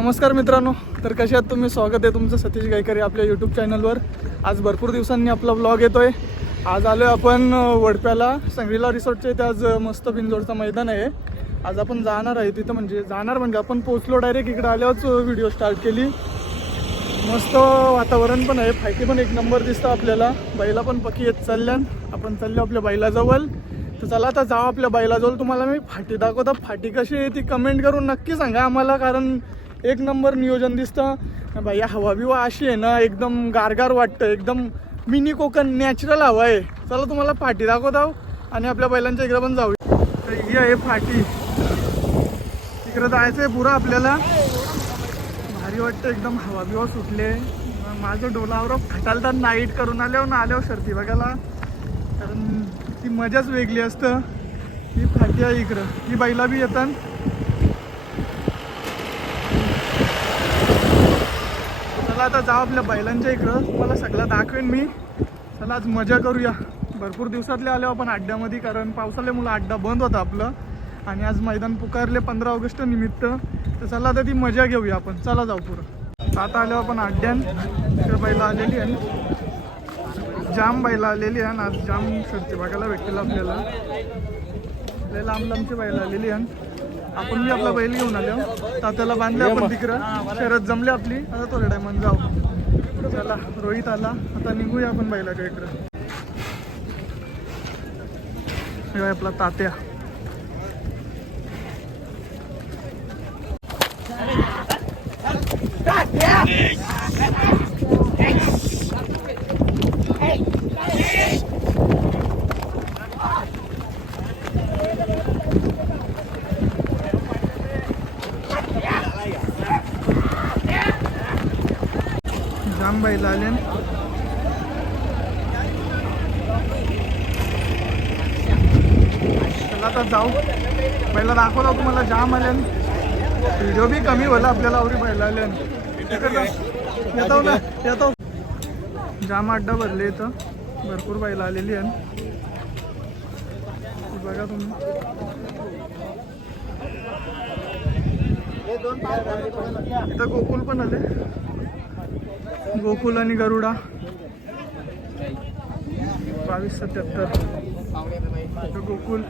नमस्कार मित्रांनो तर कसे आहात तुम्ही? स्वागत आहे तुमचं सतीश गायकरी आपल्या यूट्यूब चॅनलवर आज भरपूर दिवसांनी आपला ब्लॉग येतोय. आज आलो आहे आपण वडप्याला संग्रीला रिसॉर्टच्या इथे आज मस्त बिनजोडचं मैदान आहे. आज आपण जाणार आहे तिथं म्हणजे जाणार म्हणजे आपण पोचलो डायरेक्ट इकडे आल्यावरच व्हिडिओ स्टार्ट केली. मस्त वातावरण पण आहे. फायती पण एक नंबर दिसतं आपल्याला. बैला पण पकी येत चालल्यान. आपण चाललो आपल्या बैलाजवळ. तर चला आता जाऊ आपल्या बैलाजवळ. तुम्हाला मी फाटी दाखवता. फाटी कशी आहे ती कमेंट करून नक्की सांगा आम्हाला कारण एक नंबर नियोजन दिसतं. बाई हवा बिवा अशी आहे ना एकदम गारगार वाटतं एकदम मिनी कोकण नॅचरल हवा आहे. चला तुम्हाला फाटी दाखवत आहो आणि आपल्या बैलांच्या इकडे पण जाऊ तर ही आहे फाटी. इकडं जायचं आहे पुरा आपल्याला. भारी वाटतं एकदम हवा बिवा सुटले. माझं डोलावर खटालता नाईट करून आल्यावर ना आल्यावर शर्ती बघायला. कारण ती मजाच वेगळी असतं. ही फाटी आहे इकडं. ही बैला बी येतात. चला आता जाऊ आपल्या बैलांच्या इकडं. तुम्हाला सगळं दाखवेन मी. चला आज मजा करूया. भरपूर दिवसातले आलो आपण अड्ड्यामध्ये कारण पावसाल्यामुळं अड्डा बंद होता आपलं. आणि आज मैदान पुकारले पंधरा ऑगस्ट निमित्त. तर चला आता ती मजा घेऊया आपण. चला जाऊ पुरं आता आलो आपण अड्ड्यान. इकडे बैला आलेली आहे जाम बैला आलेली आहे आणि आज जाम शर्ती बघायला भेटतील आपल्याला. लय लांब लांबची बैला आलेली आहे. आपण बी आपला बैल घेऊन आलो. तात्याला बांधले आपण तिकडं. शरद जमली आपली. आता थोड्या टायमात जाऊ. चला रोहित आला. आता निघूया आपण बैलाच्या इकडं. हे आपला तात्या! मुंबईला बैल आले. चला आता जाऊ. पहिला दाखवला तुम्हाला जाम आले. व्हिडिओ बी कमी होला आपल्याला अवरी बैल आले. येतो ना येतो. जाम अड्डा भरले इथं. भरपूर बैल आलेली आहे बघा तुम्ही. इथं गोकुल पण आले. गोकुल आणि गरुडा. बावीस सत्याहत्तर. गोकुल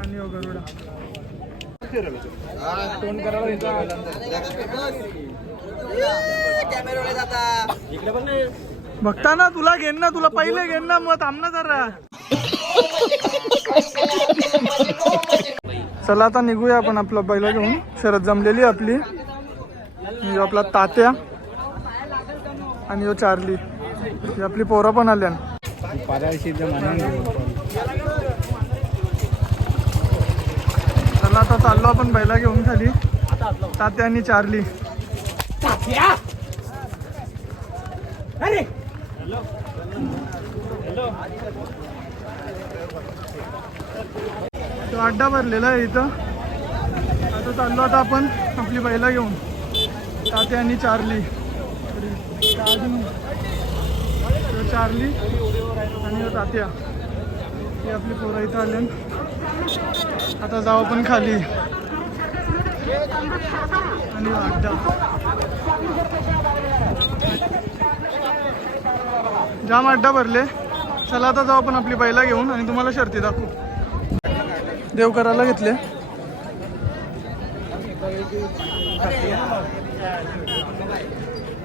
आणि गरुडा. बघता ना तुला घेन ना तुला पहिले घेन ना मग थांब ना जरा. चला आता निघूया आपण आपला बैला घेऊन. शरद जमलेली आपली. म्हणजे आपला तात्या. आणि यो चार्ली. ही आपली पोरं पण आल्या चला आता चाललो आपण बैला घेऊन खाली. तात्या आणि चार्ली. तो अड्डा भरलेला आहे इथं. आता चाललो आता आपण आपली बैला घेऊन. तात्या आणि चार्ली. अजून तो चार्ली आणि तात्या ही आपली पोरं इथं आले. आता जाऊ आपण खाली. आणि ह्यो अड्डा जाम अड्डा भरले. चला आता जाऊ आपण आपली बैला घेऊन आणि तुम्हाला शर्ती दाखवू. देव करायला घेतले.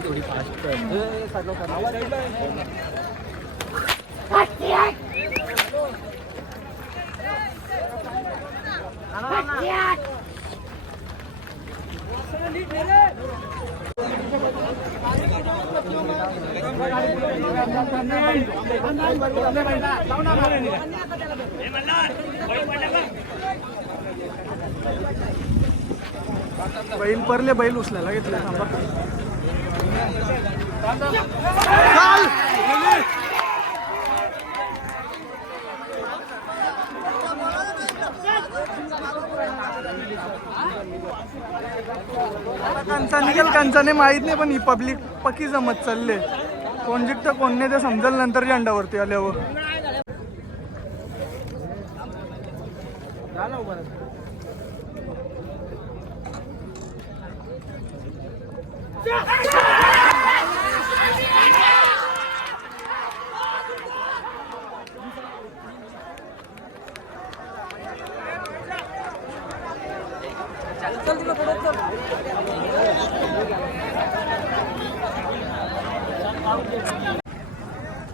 थोडी फास्ट बैल परले बैल उचलायला घेतला थांबा. कंचा निघेल कंचाने माहीत नाही पण ही पब्लिक पक्की जमत चालले. कोण जिंकतं कोण नाही ते समजेल नंतर झेंडावरती आल्यावर.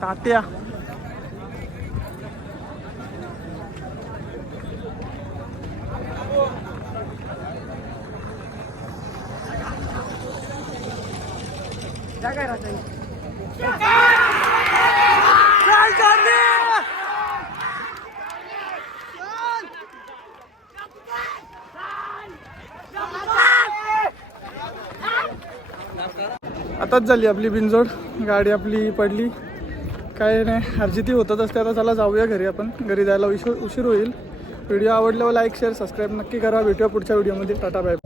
तात्या. आताच झाली आपली बिनजोड. गाडी आपली पडली. काय नाही हरजिती होतच असते. आता चला जाऊया घरी आपण. घरी जायला उशीर उशीर होईल. व्हिडिओ आवडल्यावर लाईक शेअर सबस्क्राईब नक्की करा. भेटूया पुढच्या व्हिडिओमध्ये टाटा बाय